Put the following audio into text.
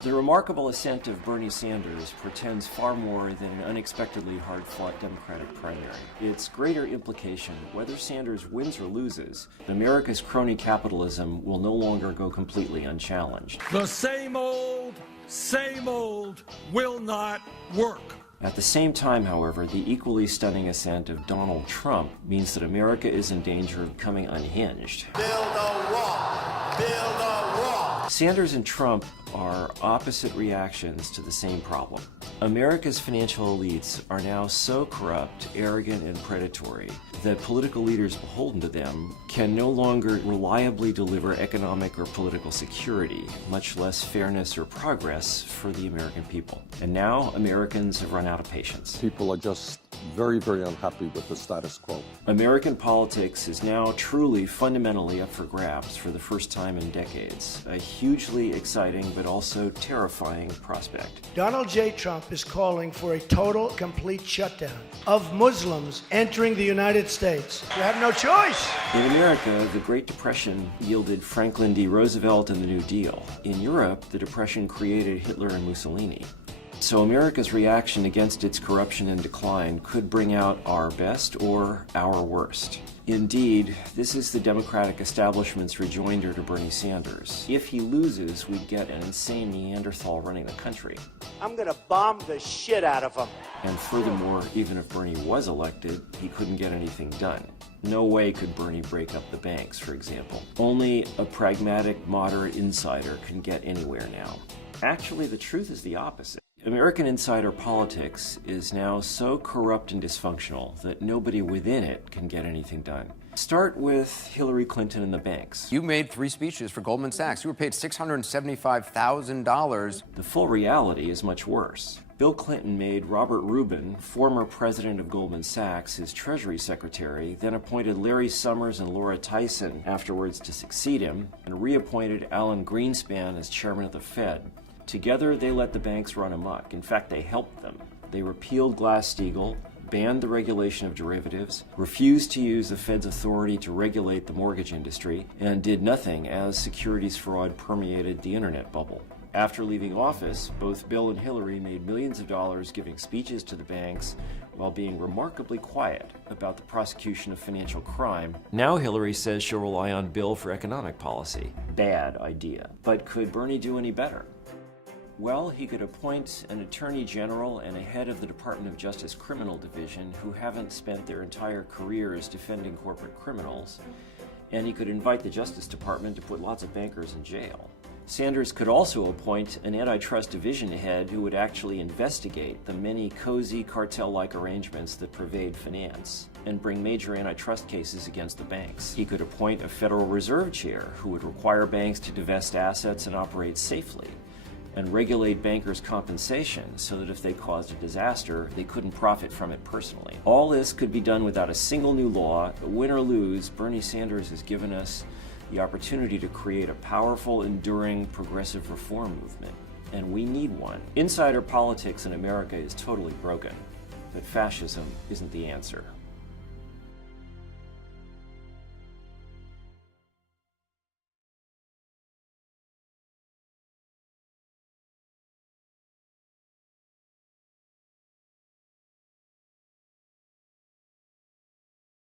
The remarkable ascent of Bernie Sanders portends far more than an unexpectedly hard-fought Democratic primary. Its greater implication, whether Sanders wins or loses, America's crony capitalism will no longer go completely unchallenged. The same old will not work. At the same time, however, the equally stunning ascent of Donald Trump means that America is in danger of becoming unhinged. Build a wall! Build a wall! Sanders and Trump are opposite reactions to the same problem. America's financial elites are now so corrupt, arrogant, and predatory that political leaders beholden to them can no longer reliably deliver economic or political security, much less fairness or progress for the American people. And now Americans have run out of patience. People are just very, very unhappy with the status quo. American politics is now truly fundamentally up for grabs for the first time in decades. A hugely exciting but also terrifying prospect. Donald J. Trump is calling for a total, complete shutdown of Muslims entering the United States. You have no choice. In America, the Great Depression yielded Franklin D. Roosevelt and the New Deal. In Europe, the Depression created Hitler and Mussolini. So America's reaction against its corruption and decline could bring out our best or our worst. Indeed, this is the Democratic establishment's rejoinder to Bernie Sanders. If he loses, we'd get an insane Neanderthal running the country. I'm gonna bomb the shit out of him. And furthermore, even if Bernie was elected, he couldn't get anything done. No way could Bernie break up the banks, for example. Only a pragmatic, moderate insider can get anywhere now. Actually, the truth is the opposite. American insider politics is now so corrupt and dysfunctional that nobody within it can get anything done. Start with Hillary Clinton and the banks. You made 3 speeches for Goldman Sachs. You were paid $675,000. The full reality is much worse. Bill Clinton made Robert Rubin, former president of Goldman Sachs, his Treasury Secretary, then appointed Larry Summers and Laura Tyson afterwards to succeed him, and reappointed Alan Greenspan as chairman of the Fed. Together, they let the banks run amok. In fact, they helped them. They repealed Glass-Steagall, banned the regulation of derivatives, refused to use the Fed's authority to regulate the mortgage industry, and did nothing as securities fraud permeated the internet bubble. After leaving office, both Bill and Hillary made millions of dollars giving speeches to the banks while being remarkably quiet about the prosecution of financial crime. Now Hillary says she'll rely on Bill for economic policy. Bad idea. But could Bernie do any better? Well, he could appoint an attorney general and a head of the Department of Justice Criminal Division who haven't spent their entire careers defending corporate criminals, and he could invite the Justice Department to put lots of bankers in jail. Sanders could also appoint an antitrust division head who would actually investigate the many cozy cartel-like arrangements that pervade finance and bring major antitrust cases against the banks. He could appoint a Federal Reserve chair who would require banks to divest assets and operate safely, and regulate bankers' compensation so that if they caused a disaster, they couldn't profit from it personally. All this could be done without a single new law. Win or lose, Bernie Sanders has given us the opportunity to create a powerful, enduring, progressive reform movement, and we need one. Insider politics in America is totally broken, but fascism isn't the answer.